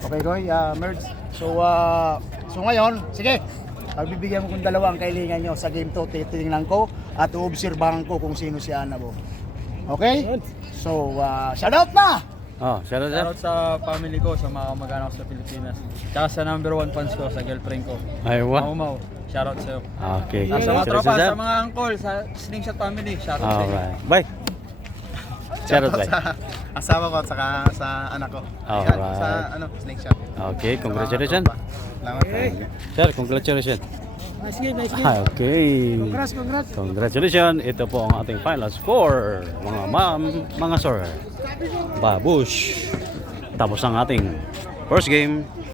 Okay, Goy? Merge? So, ngayon, sige. Pagbibigyan mo kung dalawa ang kailangan nyo sa game to, titingnan ko at uobserbahan ko kung sino si Anabo. Okay? So, shoutout na! Oh, shout out. Shoutout sa family ko, sa mga kamag-anak ko sa Pilipinas. Tsaka sa number 1 fans ko, sa girlfriend ko. Aywa. Mau. Shoutout sa'yo. Okay. Sa mga tropa, sa mga uncle, sa Slingshot family. Shoutout sa'yo. Alright. Bye. Shout out, bye. Asawa ko at saka sa anak ko. Alright. Yan, sa slingshot. Okay, congratulations. Salamat. Sir, congratulations. Nice game, nice game. Okay. Congrats. Congratulations. Ito po ang ating final score, mga ma'am, mga sir. Babush. Tapos ang ating first game.